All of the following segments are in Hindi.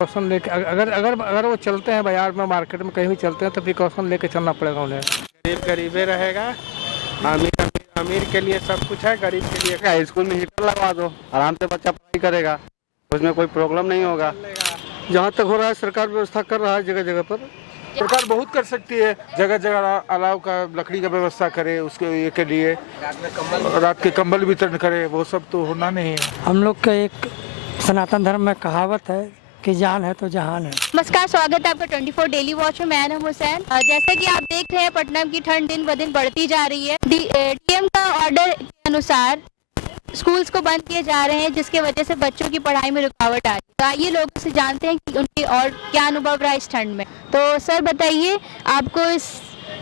प्रिकॉशन लेके अगर अगर अगर वो चलते हैं बाजार में, मार्केट में कहीं भी चलते हैं तो प्रिकॉशन लेके चलना पड़ेगा उन्हें। गरीब गरीबे रहेगा। अमीर अमीर अमीर के लिए सब कुछ है, गरीब के लिए क्या स्कूल में हीटर लगवा दो, आराम से बच्चा पढ़ाई करेगा, उसमें कोई प्रॉब्लम नहीं होगा। जहाँ तक हो रहा है सरकार व्यवस्था कर रहा है जगह जगह पर। सरकार बहुत कर सकती है, जगह जगह अलाव का लकड़ी का व्यवस्था करे, उसके ये के लिए रात के कंबल वितरण करे, वो सब तो होना नहीं है। हम लोग का एक सनातन धर्म में कहावत है कि जान है तो जहान है। नमस्कार, स्वागत है आपका 24 डेली वॉच में। मैं नाम हुसैन। जैसा कि आप देख रहे हैं, पटना की ठंड दिन ब दिन बढ़ती जा रही है। डीएम का ऑर्डर के अनुसार स्कूल्स को बंद किए जा रहे हैं, जिसके वजह से बच्चों की पढ़ाई में रुकावट आ रही है। तो आइए लोगों से जानते हैं कि उनके और क्या अनुभव रहा इस ठंड में। तो सर बताइए, आपको इस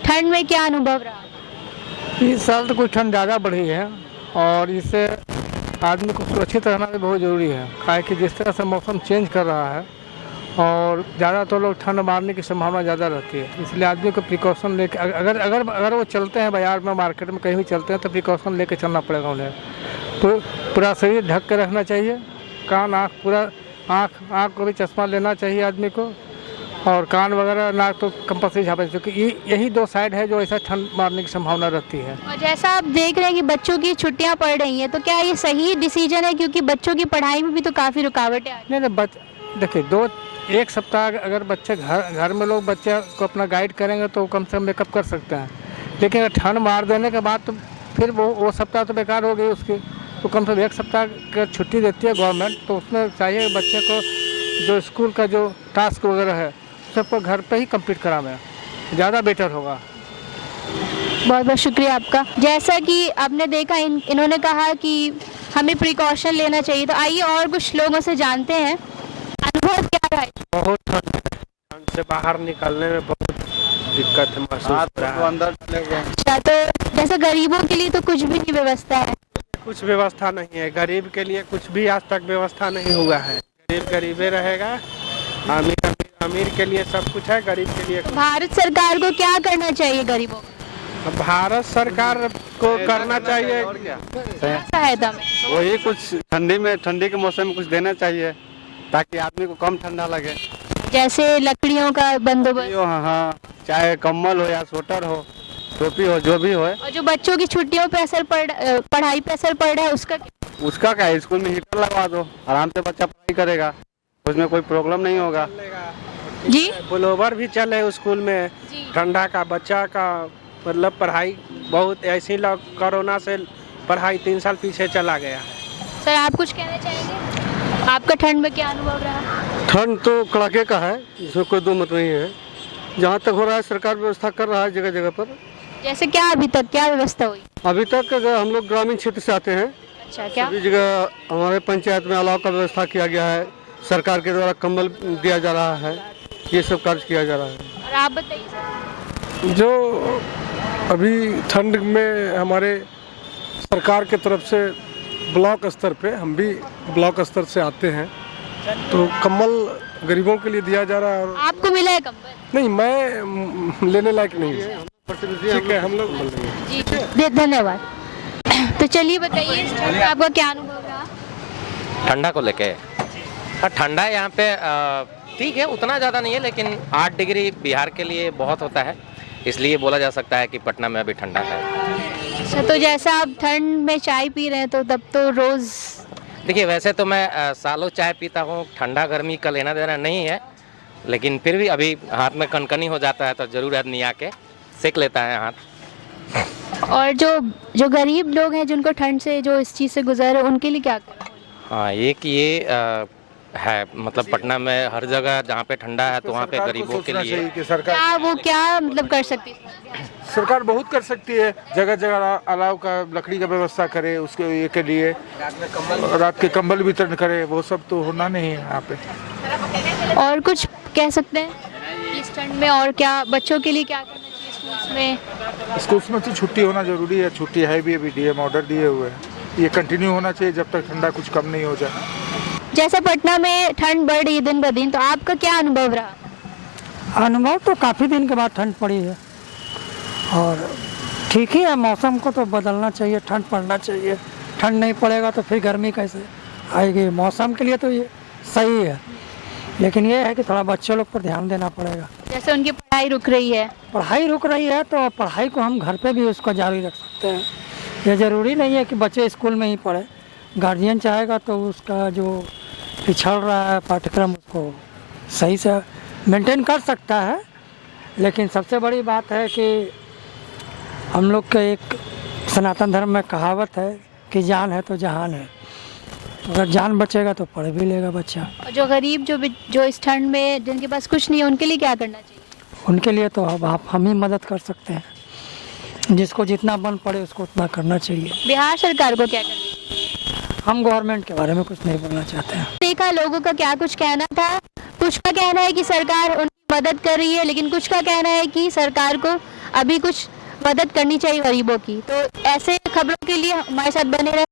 ठंड में क्या अनुभव रहा? इस साल तो कुछ ठंड ज़्यादा बढ़ी है और इससे आदमी को सुरक्षित रहना भी बहुत ज़रूरी है। काहे कि जिस तरह से मौसम चेंज कर रहा है और ज़्यादातर लोग ठंड मारने की संभावना ज़्यादा रहती है, इसलिए आदमी को प्रिकॉशन लेके अगर अगर अगर वो चलते हैं बाजार में, मार्केट में कहीं भी चलते हैं तो प्रिकॉशन लेके चलना पड़ेगा उन्हें। तो पूरा शरीर ढक के रखना चाहिए, कान आँख पूरा आँख को भी चश्मा लेना चाहिए आदमी को, और कान वगैरह नाक तो कंपल्सरी झाँपे, क्योंकि यही दो साइड है जो ऐसा ठंड मारने की संभावना रहती है। और जैसा आप देख रहे हैं कि बच्चों की छुट्टियां पड़ रही हैं, तो क्या ये सही डिसीजन है? क्योंकि बच्चों की पढ़ाई में भी तो काफ़ी रुकावटें आ रही हैं। नहीं, देखिए एक सप्ताह अगर बच्चे घर में लोग बच्चे को अपना गाइड करेंगे तो कम से कम मेकअप कर सकते हैं, लेकिन अगर ठंड मार देने के बाद तो फिर वो सप्ताह तो बेकार हो गई उसकी। तो कम से कम एक सप्ताह की छुट्टी देती है गवर्नमेंट, तो उसमें चाहिए बच्चे को जो स्कूल का जो टास्क वगैरह है सबको घर पे ही कंप्लीट कराना, ज़्यादा बेटर होगा। बहुत बहुत शुक्रिया आपका। जैसा कि आपने देखा, इन्होंने कहा कि हमें प्रिकॉशन लेना चाहिए। तो आइए और कुछ लोगों से जानते हैं अनुभव क्या रहा है। बहुत ठंड है, ठंड से बाहर निकलने में बहुत दिक्कत महसूस हो रहा है। अंदर चले गए। अच्छा, तो जैसे गरीबों के लिए तो कुछ भी नहीं व्यवस्था है। कुछ व्यवस्था नहीं है, गरीब के लिए कुछ भी आज तक व्यवस्था नहीं हुआ है। गरीब गरीबे रहेगा। अमीर अमीर के लिए सब कुछ है, गरीब के लिए भारत सरकार को क्या करना चाहिए गरीबों को? भारत सरकार को करना चाहिए सहायता में। वही कुछ ठंडी के मौसम में कुछ देना चाहिए ताकि आदमी को कम ठंडा लगे। जैसे लकड़ियों का बंदोबस्त। हाँ, चाहे कम्बल हो या स्वेटर हो, टोपी हो, जो भी हो। और जो बच्चों की छुट्टियों पे पढ़ाई पे असर पड़ रहा है, उसका क्या है, स्कूल में हीटर लगवा दो, आराम से बच्चा पढ़ाई करेगा, उसमें कोई प्रॉब्लम नहीं होगा। जी, ब्लोवर भी चले स्कूल में। ठंडा का बच्चा का मतलब पढ़ाई बहुत ऐसी कोरोना से पढ़ाई 3 साल पीछे चला गया। सर आप कुछ कहना चाहेंगे? आपका ठंड में क्या अनुभव रहा? ठंड तो कड़ाके का है, इसमें कोई दो मत नहीं है। जहाँ तक हो रहा है सरकार व्यवस्था कर रहा है जगह जगह पर। जैसे क्या अभी तक क्या व्यवस्था हुई? अभी तक अगर हम लोग ग्रामीण क्षेत्र से आते हैं, अच्छा, क्या? सभी जगह हमारे पंचायत में अलाव का व्यवस्था किया गया है, सरकार के द्वारा कंबल दिया जा रहा है, ये सब कार्य किया जा रहा है। और आप बताइए सर। जो अभी ठंड में हमारे सरकार के तरफ से ब्लॉक स्तर पे, हम भी ब्लॉक स्तर से आते हैं, तो कंबल गरीबों के लिए दिया जा रहा है। और आपको मिला है कंबल? नहीं, मैं लेने लायक नहीं है। ठीक है, हम लोग जी, धन्यवाद। तो चलिए बताइए, इस ठंड में आपका क्या अनुभव रहा? ठंडा को लेके ठंडा यहाँ पे ठीक है, उतना ज़्यादा नहीं है, लेकिन 8 डिग्री बिहार के लिए बहुत होता है, इसलिए बोला जा सकता है कि पटना में अभी ठंडा है। अच्छा, तो जैसा आप ठंड में चाय पी रहे हैं, तो तब तो रोज़ देखिए, वैसे तो मैं सालों चाय पीता हूँ, ठंडा गर्मी का लेना देना नहीं है, लेकिन फिर भी अभी हाथ में कनकनी हो जाता है तो ज़रूर आदमी आके सेक लेता है हाथ। और जो गरीब लोग हैं, जिनको ठंड से जो इस चीज़ से गुजर है, उनके लिए क्या करें? हाँ, ये है, मतलब पटना में हर जगह जहाँ पे ठंडा है तो वहाँ पे गरीबों के लिए कि सरकार क्या मतलब कर सकती है? सरकार बहुत कर सकती है, जगह जगह अलाव का लकड़ी का व्यवस्था करे, उसके ये के लिए रात के कंबल वितरण करे, वो सब तो होना नहीं है यहाँ पे। और कुछ कह सकते हैं इस ठंड में? और क्या बच्चों के लिए क्या करना चाहिए स्कूल्स में? स्कूल्स में तो छुट्टी होना जरूरी है, छुट्टी है भी, अभी डीएम ऑर्डर दिए हुए हैं, ये कंटिन्यू होना चाहिए जब तक ठंडा कुछ कम नहीं हो जाए। जैसे पटना में ठंड बढ़ रही है दिन ब दिन, तो आपका क्या अनुभव रहा? अनुभव तो काफ़ी दिन के बाद ठंड पड़ी है और ठीक ही है। मौसम को तो बदलना चाहिए, ठंड पड़ना चाहिए। ठंड नहीं पड़ेगा तो फिर गर्मी कैसे आएगी? मौसम के लिए तो ये सही है। लेकिन ये है कि थोड़ा बच्चों लोग पर ध्यान देना पड़ेगा। जैसे उनकी पढ़ाई रुक रही है, पढ़ाई रुक रही है तो पढ़ाई को हम घर पे भी उसको जारी रख सकते हैं। ये ज़रूरी नहीं है कि बच्चे स्कूल में ही पढ़े। गार्जियन चाहेगा तो उसका जो पिछड़ रहा है पाठ्यक्रम उसको सही से मेंटेन कर सकता है। लेकिन सबसे बड़ी बात है कि हम लोग के एक सनातन धर्म में कहावत है कि जान है तो जहान है। तो अगर जान बचेगा तो पढ़ भी लेगा बच्चा। और जो गरीब जो इस ठंड में जिनके पास कुछ नहीं है उनके लिए क्या करना चाहिए? उनके लिए तो अब हम ही मदद कर सकते हैं। जिसको जितना बन पड़े उसको उतना करना चाहिए। बिहार सरकार को क्या करना चाहिए? हम गवर्नमेंट के बारे में कुछ नहीं बोलना चाहते हैं। देखा लोगों का क्या कुछ कहना था। कुछ का कहना है कि सरकार उनकी मदद कर रही है, लेकिन कुछ का कहना है कि सरकार को अभी कुछ मदद करनी चाहिए गरीबों की। तो ऐसे खबरों के लिए हमारे साथ बने रहे।